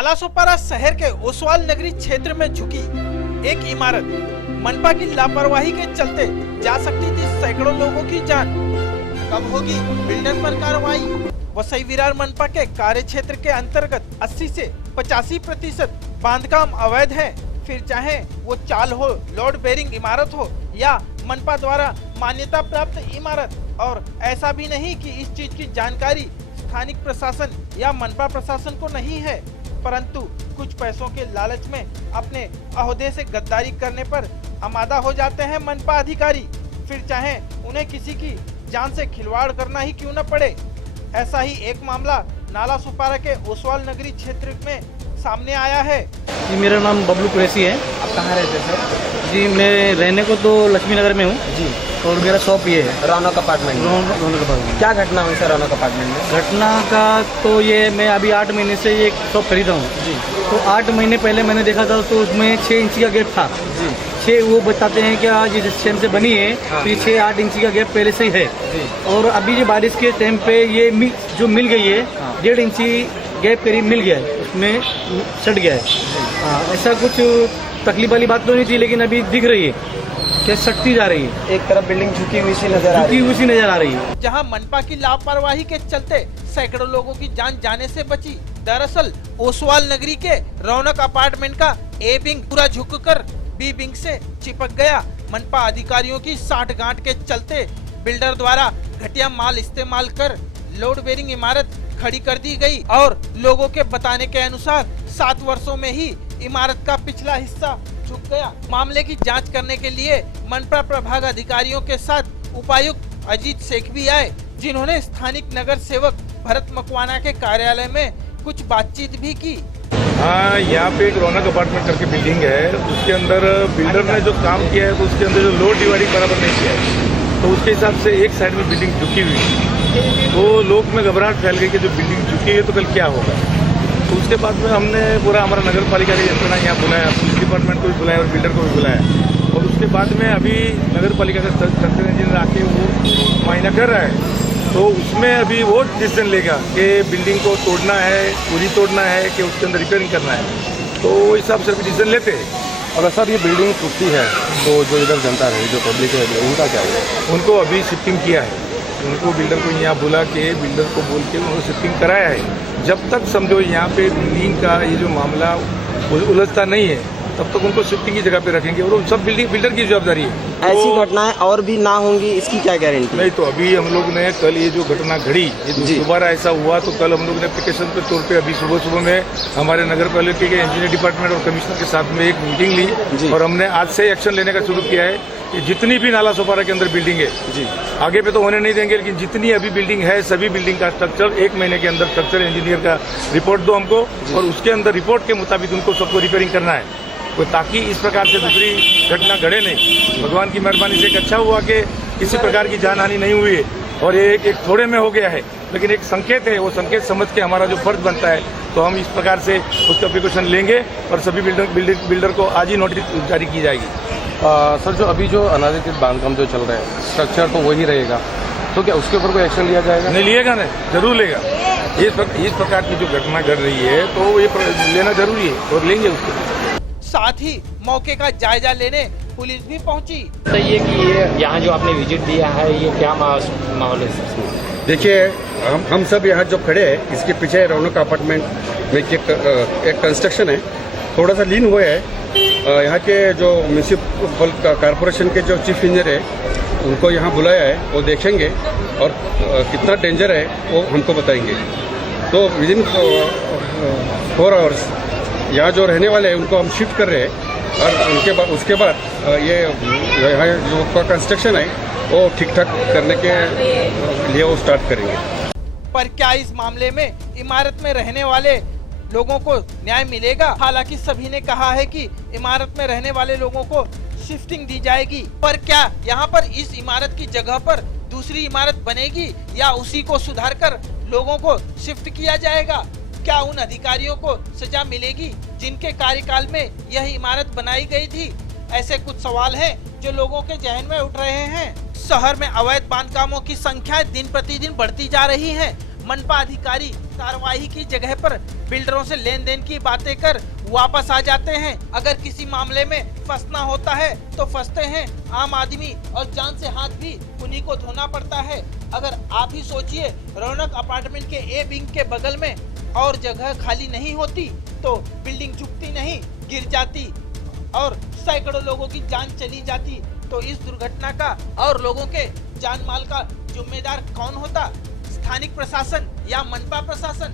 नालासोपारा शहर के ओसवाल नगरी क्षेत्र में झुकी एक इमारत मनपा की लापरवाही के चलते जा सकती थी सैकड़ों लोगों की जान। कब होगी बिल्डर पर कार्रवाई? वसई विरार मनपा के कार्य क्षेत्र के अंतर्गत 80 से 85% बांधकाम अवैध है। फिर चाहे वो चाल हो, लोड बेरिंग इमारत हो या मनपा द्वारा मान्यता प्राप्त इमारत। और ऐसा भी नहीं कि इस चीज की जानकारी स्थानिक प्रशासन या मनपा प्रशासन को नहीं है, परंतु कुछ पैसों के लालच में अपने अहदे से गद्दारी करने पर आमादा हो जाते हैं मनपा अधिकारी। फिर चाहे उन्हें किसी की जान से खिलवाड़ करना ही क्यों न पड़े। ऐसा ही एक मामला नालासोपारा के ओसवाल नगरी क्षेत्र में सामने आया है। जी, मेरा नाम बबलू कुरैशी है। आप कहाँ रहते हैं सर? जी, मैं रहने को तो लक्ष्मी नगर में हूँ जी, और मेरा शॉप ये है रौनक अपार्टमेंट। रौनक अपार्टमेंट। क्या घटना हुई सर रौनक अपार्टमेंट में? घटना का तो ये, मैं अभी 8 महीने से ये शॉप खरीदा हूँ जी। तो 8 महीने पहले मैंने देखा था तो उसमें 6 इंची का गैप था जी। 6 वो बताते हैं कि आज जिस टाइम से बनी है तो ये 6-8 इंची का गैप पहले से ही है जी। और अभी जो बारिश के टाइम पे ये जो मिल गई है 1.5 इंची गैप करीब मिल गया है, उसमें सट गया है। हाँ, ऐसा कुछ तकलीफ वाली बात तो नहीं थी, लेकिन अभी दिख रही है कि सटती जा रही है। एक तरफ बिल्डिंग झुकी हुई सी नजर आ रही है। जहां मनपा की लापरवाही के चलते सैकड़ों लोगों की जान जाने से बची। दरअसल ओसवाल नगरी के रौनक अपार्टमेंट का ए विंग पूरा झुककर बी विंग से चिपक गया। मनपा अधिकारियों की साठ गांठ के चलते बिल्डर द्वारा घटिया माल इस्तेमाल कर लोड बेरिंग इमारत खड़ी कर दी गई और लोगों के बताने के अनुसार 7 वर्षों में ही इमारत का पिछला हिस्सा झुक गया। मामले की जांच करने के लिए मनपा प्रभाग अधिकारियों के साथ उपायुक्त अजीत शेख भी आए, जिन्होंने स्थानिक नगर सेवक भरत मकवाना के कार्यालय में कुछ बातचीत भी की। हाँ, यहाँ पे एक रौनक अपार्टमेंट करके बिल्डिंग है, उसके अंदर बिल्डर ने जो काम किया है तो उसके अंदर जो लोड डिवाइडिंग बराबर नहीं किया है, तो उसके हिसाब से एक साइड में बिल्डिंग झुकी हुई है। तो लोग में घबराहट फैल गई कि जो बिल्डिंग झुकी है तो कल क्या होगा। तो उसके बाद में हमने पूरा हमारा नगर पालिका का यंत्रणा यहाँ बुलाया, पुलिस डिपार्टमेंट को भी बुलाया और बिल्डर को भी बुलाया। और उसके बाद में अभी नगर पालिका का स्ट्रक्चर इंजीनियर आके वो मुआयना कर रहा है, तो उसमें अभी वो डिसीजन लेगा कि बिल्डिंग को तोड़ना है, पूरी तोड़ना है कि उसके अंदर रिपेयरिंग करना है। तो वो हिसाब से अभी डिसीजन लेते हैं। अगर सर ये बिल्डिंग टूटती है तो जो इधर जनता है, जो पब्लिक है, उनका क्या होगा? उनको अभी शिफ्टिंग किया है, उनको बिल्डर को यहाँ बुला के बिल्डर को बोल के उनको शिफ्टिंग कराया है। जब तक समझो यहाँ पे बिल्डिंग का ये जो मामला उलझता नहीं है तब तक उनको शिफ्टिंग की जगह पे रखेंगे और सब बिल्डर की जवाबदारी है। ऐसी घटनाएं और भी ना होंगी, इसकी क्या गारंटी? नहीं, तो अभी हम लोग ने कल ये जो घटना घड़ी, ये दोबारा ऐसा हुआ तो कल हम लोग ने एप्लीकेशन के तौर पे अभी सुबह में हमारे नगर पालिका के इंजीनियर डिपार्टमेंट और कमिश्नर के साथ में एक मीटिंग ली और हमने आज से एक्शन लेने का शुरू किया है कि जितनी भी नालासोपारा के अंदर बिल्डिंग है जी, आगे पे तो होने नहीं देंगे, लेकिन जितनी अभी बिल्डिंग है सभी बिल्डिंग का स्ट्रक्चर 1 महीने के अंदर स्ट्रक्चर इंजीनियर का रिपोर्ट दो हमको और उसके अंदर रिपोर्ट के मुताबिक उनको सबको रिपेयरिंग करना है, तो ताकि इस प्रकार से दूसरी घटना घटे नहीं। भगवान की मेहरबानी से एक अच्छा हुआ कि किसी प्रकार की जान हानि नहीं हुई है और ये एक थोड़े में हो गया है, लेकिन एक संकेत है, वो संकेत समझ के हमारा जो फर्ज बनता है तो हम इस प्रकार से उसका प्रिकॉशन लेंगे और सभी बिल्डर को आज ही नोटिस जारी की जाएगी। सर, जो अभी जो अनाधिकृत बांधकाम जो चल रहा है, स्ट्रक्चर तो वही रहेगा, तो क्या उसके ऊपर कोई एक्शन लिया जाएगा? नहीं लिएगा, नहीं जरूर लेगा। इस प्रकार की जो घटना घट रही है तो ये लेना जरूरी है और लेंगे उसको। साथ ही मौके का जायजा लेने पुलिस भी पहुंची। बताइए कि ये यहाँ जो आपने विजिट दिया है ये क्या माहौल है? देखिए, हम सब यहाँ जो खड़े हैं इसके पीछे रौनक अपार्टमेंट में एक कंस्ट्रक्शन है, थोड़ा सा लीन हुआ है। यहाँ के जो म्यूनिसिपल कॉरपोरेशन के जो चीफ इंजीनियर है उनको यहाँ बुलाया है, वो देखेंगे और कितना डेंजर है वो हमको बताएंगे। तो विदिन 4 आवर्स यहाँ जो रहने वाले हैं उनको हम शिफ्ट कर रहे हैं और उसके बाद ये यहाँ जो कंस्ट्रक्शन है वो ठीक ठाक करने के लिए वो स्टार्ट करेंगे। पर क्या इस मामले में इमारत में रहने वाले लोगों को न्याय मिलेगा? हालांकि सभी ने कहा है कि इमारत में रहने वाले लोगों को शिफ्टिंग दी जाएगी, पर क्या यहाँ पर इस इमारत की जगह पर दूसरी इमारत बनेगी या उसी को सुधार कर लोगों को शिफ्ट किया जाएगा? क्या उन अधिकारियों को सजा मिलेगी जिनके कार्यकाल में यह इमारत बनाई गई थी? ऐसे कुछ सवाल हैं जो लोगों के जहन में उठ रहे हैं। शहर में अवैध बांधकामों की संख्या दिन प्रतिदिन बढ़ती जा रही है। मनपा अधिकारी कार्रवाई की जगह पर बिल्डरों से लेन देन की बातें कर वापस आ जाते हैं। अगर किसी मामले में फंसना होता है तो फंसते हैं आम आदमी और जान से हाथ भी उन्हीं को धोना पड़ता है। अगर आप ही सोचिए, रौनक अपार्टमेंट के ए विंग के बगल में और जगह खाली नहीं होती तो बिल्डिंग झुकती नहीं, गिर जाती और सैकड़ों लोगों की जान चली जाती। तो इस दुर्घटना का और लोगों के जान माल का जिम्मेदार कौन होता? स्थानिक प्रशासन या मनपा प्रशासन?